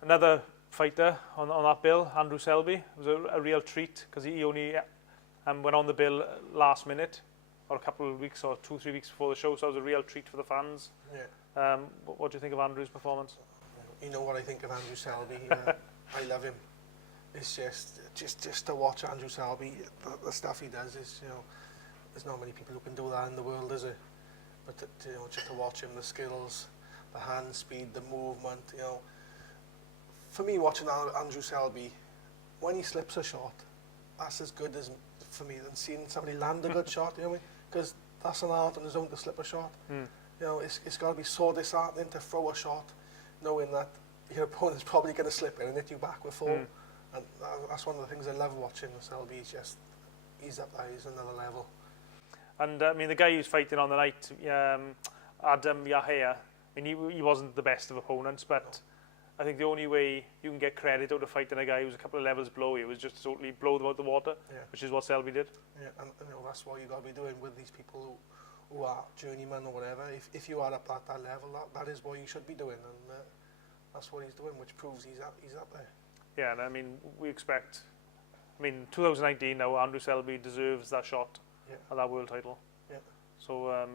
Another fighter on that bill, Andrew Selby, was a real treat, because he only went on the bill last minute, or a couple of weeks or 2-3 weeks before the show, so it was a real treat for the fans. Yeah. What do you think of Andrew's performance? You know what I think of Andrew Selby. I love him. It's just to watch Andrew Selby, the stuff he does is, there's not many people who can do that in the world, is it? But just to watch him, the skills, the hand speed, the movement, For me, watching Andrew Selby, when he slips a shot, that's as good as for me than seeing somebody land a good shot. You know what I mean? Because that's an art on his own to slip a shot. It's got to be so disheartening to throw a shot, knowing that your opponent's probably going to slip it and hit you back with full. And that's one of the things I love watching Selby. He's up there. He's another level. And I mean, the guy who's fighting on the night, Adam Yahya, I mean, he wasn't the best of opponents, but I think the only way you can get credit out of fighting a guy who's a couple of levels below you is just to totally blow them out the water, which is what Selby did. Yeah, and that's what you got to be doing with these people who are journeymen or whatever. If you are up at that level, that is what you should be doing, and that's what he's doing, which proves he's up there. Yeah, and I mean, we expect, 2019 now, Andrew Selby deserves that shot at that world title. Yeah. So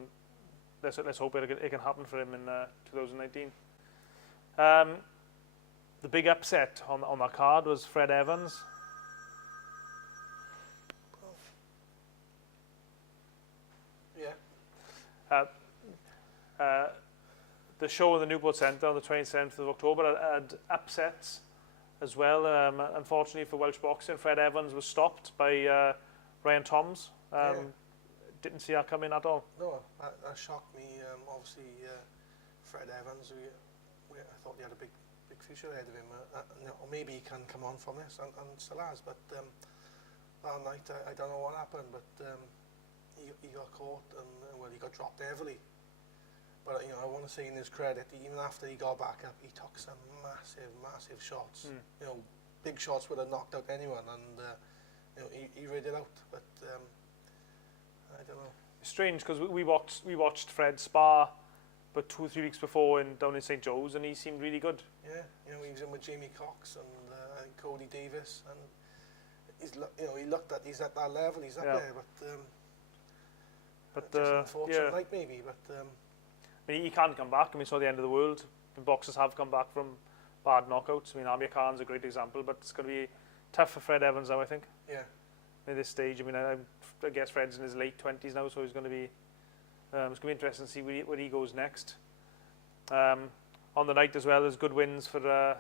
let's hope it can happen for him in 2019. The big upset on that card was Fred Evans. Yeah. The show in the Newport Centre on the 27th of October had upsets as well. Unfortunately for Welsh boxing, Fred Evans was stopped by Ryan Toms. Didn't see that coming at all. No, that shocked me. Obviously, Fred Evans, I thought he had a big future ahead of him. Or maybe he can come on from this, and still has. But that night, I don't know what happened, but he got caught, and he got dropped heavily. But I want to say in his credit, even after he got back up, he took some massive shots. Big shots would have knocked out anyone, and he rid it out. But I don't know. It's strange, because we watched Fred spar, but 2 or 3 weeks before down in St. Joe's, and he seemed really good. Yeah, he was in with Jamie Cox and I think Cody Davis, and he's at that level, he's up there, but just unfortunate night maybe. But he can come back. We saw the end of the world. Boxers have come back from bad knockouts. Amir Khan's a great example, but it's going to be tough for Fred Evans now, I think. Yeah. At this stage, I guess Fred's in his late 20s now, so he's going to be. It's going to be interesting to see where he goes next. On the night as well, there's good wins for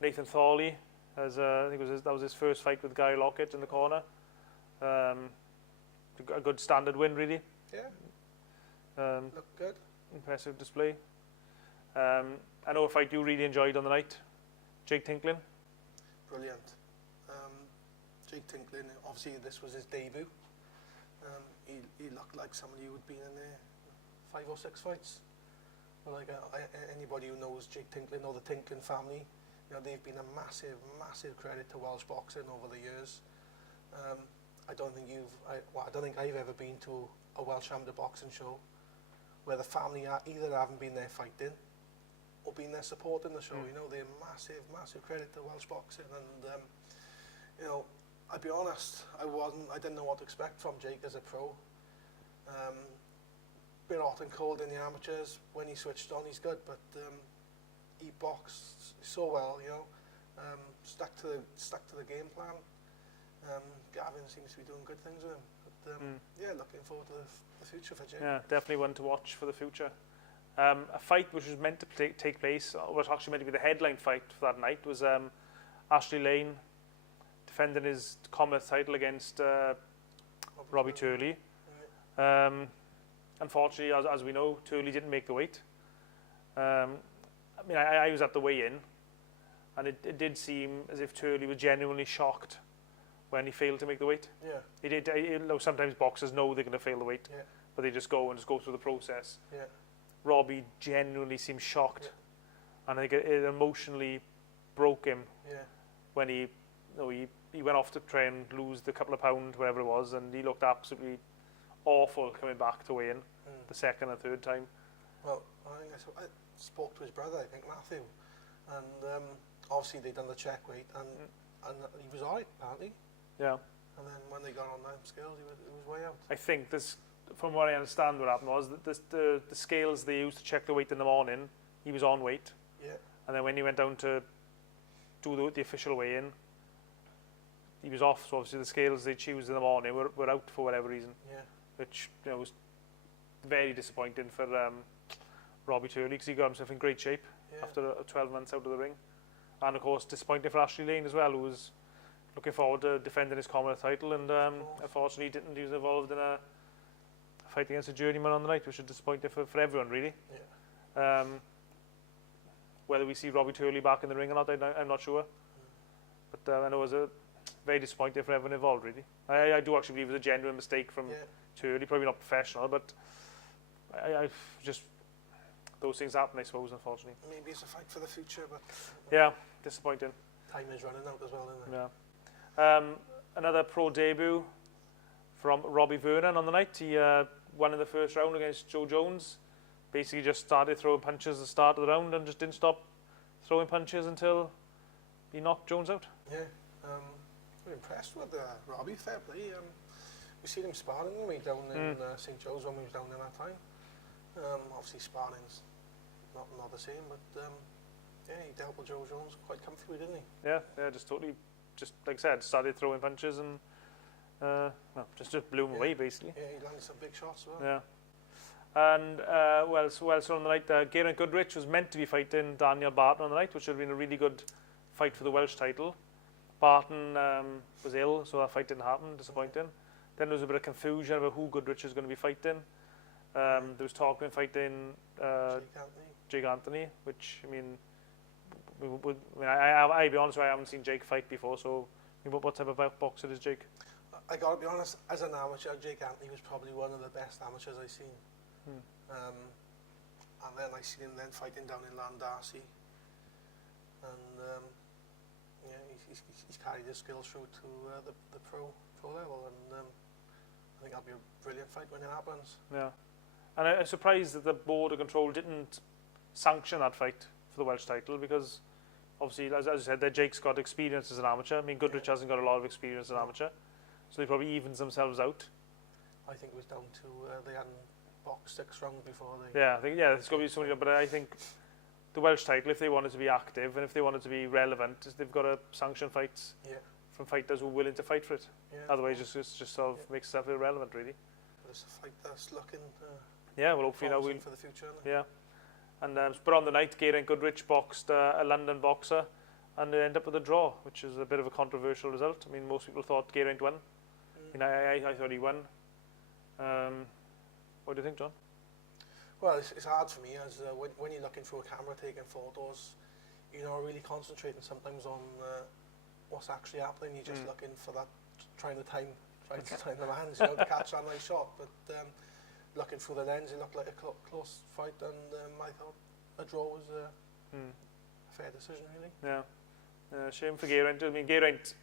Nathan Thorley. I think that was his first fight with Guy Lockett in the corner. A good standard win, really. Yeah. Looked good. Impressive display. I know a fight you really enjoyed on the night, Jake Tinklin. Brilliant. Jake Tinklin, obviously this was his debut. He looked like somebody who'd been in there 5 or 6 fights. Well, anybody who knows Jake Tinklin or the Tinklin family, they've been a massive credit to Welsh boxing over the years. I don't think I've ever been to a Welsh amateur boxing show where the family either haven't been there fighting or been there supporting the show. They're massive credit to Welsh boxing, and I'll be honest, I didn't know what to expect from Jake as a pro. Bit hot and cold in the amateurs. When he switched on, he's good, but he boxed so well, stuck to the game plan. Gavin seems to be doing good things with him. But yeah, looking forward to the future for Jake. Yeah, definitely one to watch for the future. A fight which was meant to take place, or was actually meant to be the headline fight for that night, was Ashley Lane defending his Commonwealth title against Robbie Turley. Right. Unfortunately, as we know, Turley didn't make the weight. I mean, I was at the weigh-in, and it did seem as if Turley was genuinely shocked when he failed to make the weight. Yeah. He did. You know, sometimes boxers know they're going to fail the weight, Yeah. but they just go through the process. Yeah. Robbie genuinely seemed shocked, and I think it emotionally broke him Yeah. when he went off to try and lose the couple of pounds, whatever it was, and he looked absolutely awful coming back to weigh-in the second and third time. Well, I spoke to his brother, I think Matthew, and obviously they'd done the check weight, and he was alright apparently. Yeah. And then when they got on them scales, he was way out. I think this, from what I understand, what happened was that the scales they used to check the weight in the morning, he was on weight, Yeah. and then when he went down to do the official weigh-in, he was off. So obviously the scales they choose in the morning were out for whatever reason, Yeah. which was very disappointing for Robbie Turley, because he got himself in great shape Yeah. after 12 months out of the ring, and of course disappointing for Ashley Lane as well, who was looking forward to defending his Commonwealth title, and unfortunately didn't. He was involved in a fight against a journeyman on the night, which is disappointing for everyone really. Yeah. Whether we see Robbie Turley back in the ring or not, I'm not sure. But I know it was a very disappointing for everyone involved really. I do actually believe it was a genuine mistake from Turley, probably not professional, but I just, those things happen, I suppose, unfortunately. Maybe it's a fight for the future, but Yeah, disappointing. time is running out as well, isn't it? Yeah. Another pro debut from Robbie Vernon on the night. He won in the first round against Joe Jones. Basically just started throwing punches at the start of the round and just didn't stop throwing punches until he knocked Jones out. Yeah. We're impressed with Robbie, fair play. We seen him sparring down in St. Joe's when we was down there that time. Obviously sparring's not the same, but yeah, he dealt with Joe Jones quite comfortably, didn't he? Yeah, just totally, just like I said, started throwing punches and just blew him away basically. Yeah, he landed some big shots as well. Yeah. And so on the night, Geraint Goodrich was meant to be fighting Daniel Barton on the night, which would have been a really good fight for the Welsh title. Barton was ill, so that fight didn't happen, disappointing. Then there was a bit of confusion about who Goodrich was going to be fighting. There was talk of him fighting Jake Anthony, which, I mean, I'll be honest, I haven't seen Jake fight before, so I mean, what type of boxer is Jake? I got to be honest, as an amateur, Jake Anthony was probably one of the best amateurs I've seen. And then I seen him then fighting down in Landarcy, and yeah, he's carried his skills through to the pro level, and I think that'll be a brilliant fight when it happens. Yeah, and I'm surprised that the Board of Control didn't sanction that fight for the Welsh title, because obviously, as I said, that Jake's got experience as an amateur. I mean, Goodrich hasn't got a lot of experience as an amateur, so they probably evens themselves out. I think it was down to they hadn't boxed 6 rounds before they. Yeah, I think it's got to be something. But I think the Welsh title, if they wanted to be active and if they wanted to be relevant, they've got to sanction fights from fighters who are willing to fight for it. Yeah, otherwise, just sort of makes itself irrelevant, really. But it's a fight that's looking. Yeah, well, hopefully now for the future. Yeah, and but on the night, Geraint Goodrich boxed a London boxer, and they ended up with a draw, which is a bit of a controversial result. I mean, most people thought Geraint won. I mean, I thought he won. What do you think, John? Well, it's hard for me, as when you're looking through a camera taking photos, you're not really concentrating sometimes on what's actually happening. You're just looking for that, trying to time the hands, to catch that nice shot. But looking through the lens, it looked like a close fight, and I thought a draw was a fair decision, really. Yeah, shame for Geraint. I mean, Geraint,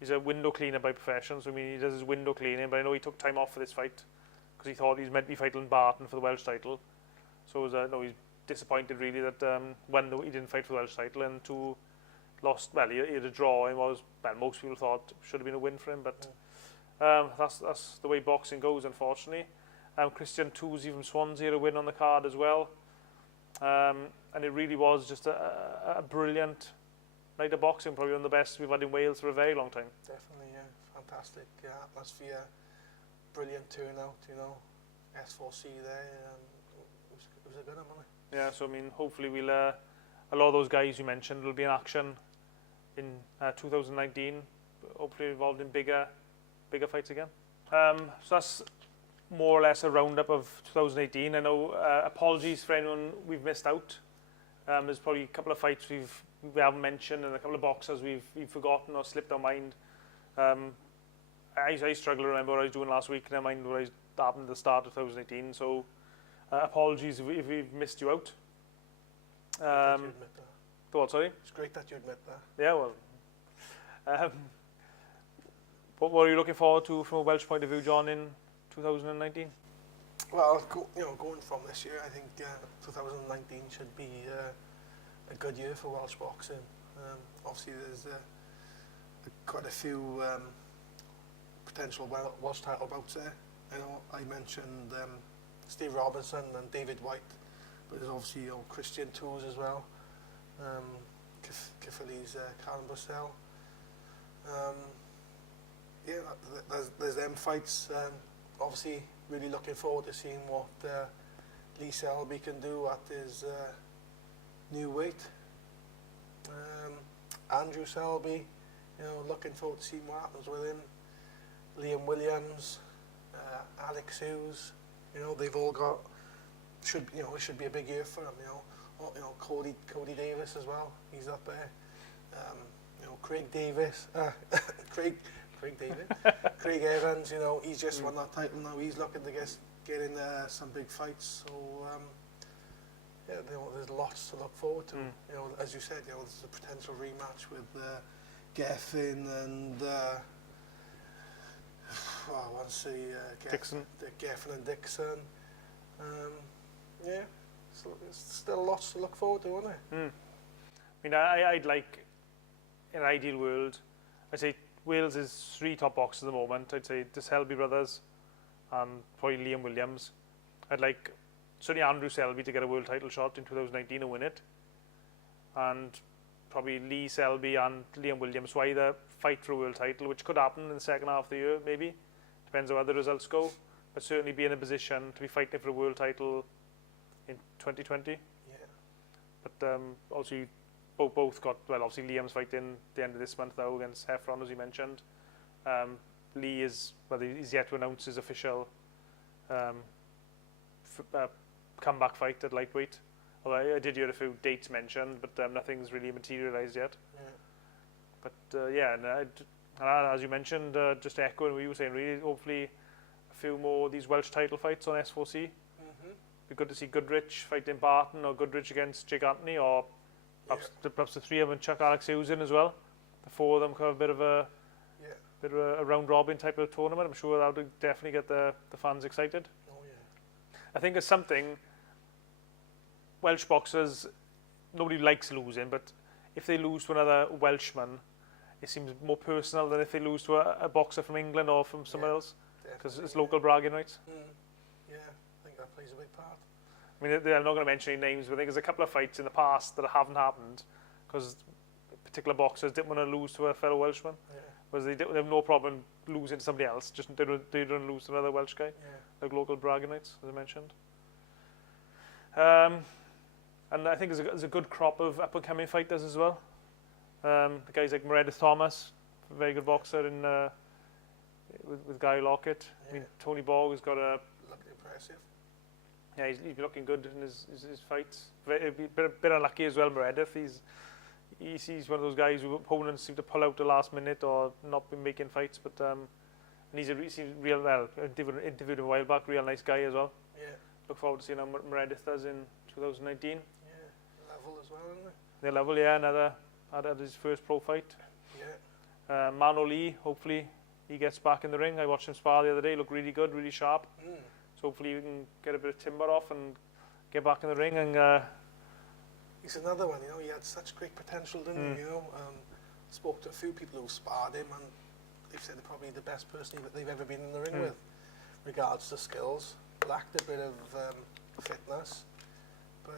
he's a window cleaner by profession, so I mean, he does his window cleaning, but I know he took time off for this fight because he thought he was meant to be fighting Barton for the Welsh title. So it was, he's disappointed really that one, he didn't fight for the Welsh title, and two, lost. Well, he had a draw. It was, well, most people thought should have been a win for him, but that's the way boxing goes, unfortunately. Christian Toosey from Swansea had a win on the card as well, and it really was just a brilliant night of boxing, probably one of the best we've had in Wales for a very long time. Definitely, yeah. Fantastic atmosphere, brilliant turnout, you know. S4C there, it was a good one, wasn't it? Yeah, so I mean, hopefully we'll, a lot of those guys you mentioned will be in action in 2019, hopefully involved in bigger fights again. So that's more or less a roundup of 2018. I know, apologies for anyone we've missed out. There's probably a couple of fights we haven't mentioned, and a couple of boxers we've forgotten or slipped our mind. I struggle to remember what I was doing last week, never mind what happened at the start of 2018. So apologies if we've missed you out. You admit that. What, sorry? It's great that you admit that. Yeah, well. What are you looking forward to from a Welsh point of view, John, in 2019? Well, going from this year, I think 2019 should be a good year for Welsh boxing. Obviously, there's quite a few potential Welsh title bouts there. You know, I mentioned Steve Robinson and David White, but there's obviously Christian Tours as well. Kifali's Karen Bussell. Yeah, there's them fights. Obviously, really looking forward to seeing what Lee Selby can do at his new weight. Andrew Selby, looking forward to seeing what happens with him. Liam Williams, Alex Hughes, they've all got it should be a big year for them. Cody Davis as well, he's up there. Craig Davis, Craig David, Craig Evans, he's just won that title now. He's looking to get in some big fights. So yeah, there's lots to look forward to. As you said, there's a potential rematch with Geffen and I want to say Dixon. Geffen and Dixon. Yeah, so there's still lots to look forward to, isn't there? I mean, I'd like, in an ideal world, I'd say Wales is 3 top boxers at the moment. I'd say the Selby brothers and probably Liam Williams. I'd like certainly Andrew Selby to get a world title shot in 2019 and win it. And probably Lee Selby and Liam Williams to either fight for a world title, which could happen in the second half of the year, maybe. Depends on how the results go. But certainly be in a position to be fighting for a world title in 2020. Yeah. But also both got, well, obviously Liam's fighting the end of this month now against Heffron, as you mentioned. Lee is, well, he's yet to announce his official comeback fight at lightweight. Although I did hear a few dates mentioned, but nothing's really materialised yet. Yeah. But yeah, and as you mentioned, just echoing what you were saying, really, hopefully a few more of these Welsh title fights on S4C. Be good to see Goodrich fighting Barton, or Goodrich against Jake Anthony, or perhaps the 3 of them and chuck Alex Hughes in as well. The 4 of them could have a bit of a round robin type of tournament. I'm sure that would definitely get the fans excited. Oh yeah. I think it's something Welsh boxers, nobody likes losing, but if they lose to another Welshman, it seems more personal than if they lose to a boxer from England or from somewhere else, because it's local bragging rights. Yeah, I think that plays a big part. I mean, I'm not going to mention any names, but I think there's a couple of fights in the past that haven't happened because particular boxers didn't want to lose to a fellow Welshman. Yeah. Whereas they have no problem losing to somebody else, just they don't lose to another Welsh guy, like local bragging rights, as I mentioned. And I think there's a good crop of up-and-coming fighters as well. The guys like Meredith Thomas, a very good boxer with Guy Lockett. I mean, Tony Borg has got a... Looked impressive. Yeah, he's been looking good in his fights. A bit unlucky as well, Meredith. He's one of those guys who opponents seem to pull out the last minute or not been making fights. But and he's real well. Interviewed him a while back. Real nice guy as well. Yeah. Look forward to seeing how Meredith does in 2019. Yeah, level as well, isn't it? The level, yeah. Another had his first pro fight. Yeah. Mano Lee, hopefully he gets back in the ring. I watched him spar the other day. Looked really good, really sharp. So hopefully we can get a bit of timber off and get back in the ring. And he's another one, he had such great potential, didn't he? Spoke to a few people who sparred him, and they've said they're probably the best person that they've ever been in the ring with, regards to skills. Lacked a bit of fitness, but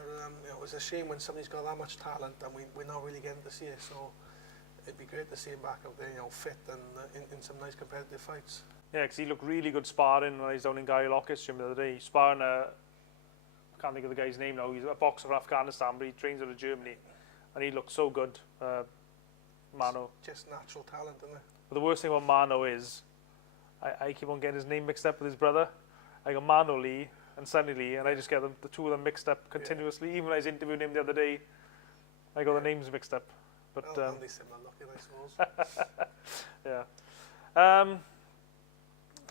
it was a shame when somebody's got that much talent and we're not really getting to see it. So it'd be great to see him back out there, fit and in some nice competitive fights. Yeah, because he looked really good sparring when he was down in Guy Lockett's gym the other day. He's sparring I can't think of the guy's name now. He's a boxer from Afghanistan, but he trains out of Germany, and he looked so good. Mano. Just natural talent, isn't it? But the worst thing about Mano is, I keep on getting his name mixed up with his brother. I got Mano Lee and Sonny Lee, and I just get the two of them mixed up continuously. Even when I was interviewing him the other day, I got the names mixed up. But only similar looking, I suppose. yeah.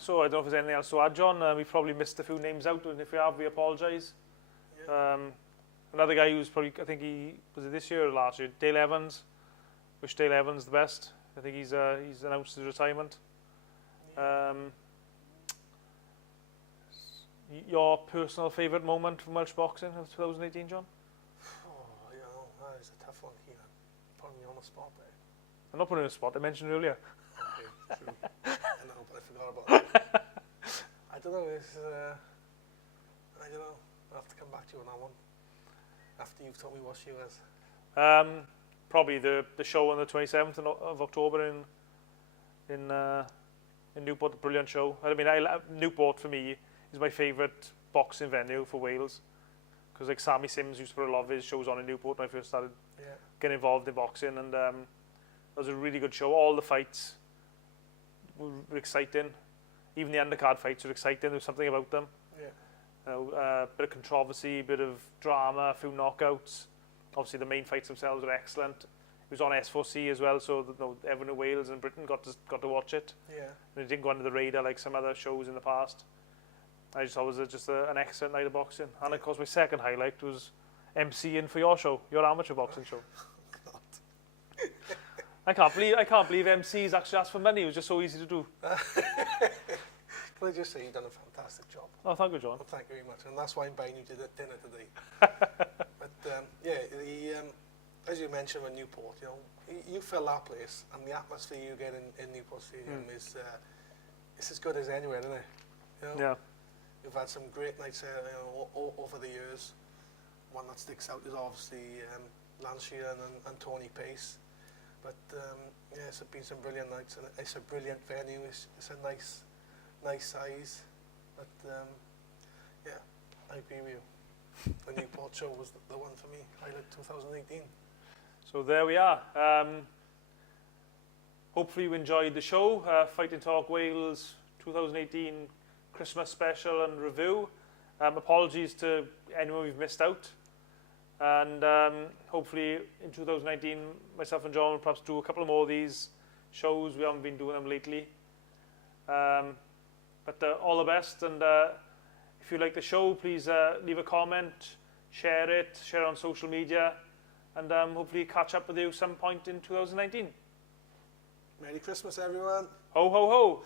So I don't know if there's anything else to add, John. We've probably missed a few names out, and if we have, we apologise. Yeah. Another guy who's probably, I think was it this year or last year, Dale Evans. Wish Dale Evans the best. I think he's announced his retirement. Yeah. Your personal favourite moment from Welsh boxing of 2018, John? That is a tough one, Keenan. Putting me on the spot there. I'm not putting you on the spot. I mentioned earlier. Okay, true. I know, but I forgot about that. I don't know. I don't know. I'll have to come back to you on that one after you've told me what she was. Probably the show on the 27th of October in Newport. A brilliant show. I mean, Newport for me is my favourite boxing venue for Wales, because like Sammy Sims used to put a lot of his shows on in Newport when I first started getting involved in boxing, and it was a really good show. All the fights were exciting. Even the undercard fights were exciting. There was something about them. Yeah. Bit of controversy, bit of drama, a few knockouts. Obviously, the main fights themselves were excellent. It was on S4C as well, so everyone in Wales and Britain got to watch it. Yeah. And it didn't go under the radar like some other shows in the past. I just thought it was just an excellent night of boxing. And of course, my second highlight was MCing for your show, your amateur boxing show. God. I can't believe MCs actually asked for money. It was just so easy to do. Can I just say you've done a fantastic job? Oh, thank you, John. Well, thank you very much. And that's why I'm buying you dinner today. But as you mentioned with Newport, you fill that place, and the atmosphere you get in Newport Stadium is as good as anywhere, isn't it? Yeah. You've had some great nights over the years. One that sticks out is obviously Lance Sheeran and Tony Pace. But it's been some brilliant nights, and it's a brilliant venue. It's a nice size. But I agree with you. The Newport show was the one for me. Highlight 2018. So there we are. Hopefully you enjoyed the show. Fighting Talk Wales 2018 Christmas special and review. Apologies to anyone we've missed out. And hopefully in 2019, myself and John will perhaps do a couple more of these shows. We haven't been doing them lately. But all the best. And if you like the show, please leave a comment, share it on social media, and hopefully catch up with you some point in 2019. Merry Christmas, everyone. Ho, ho, ho.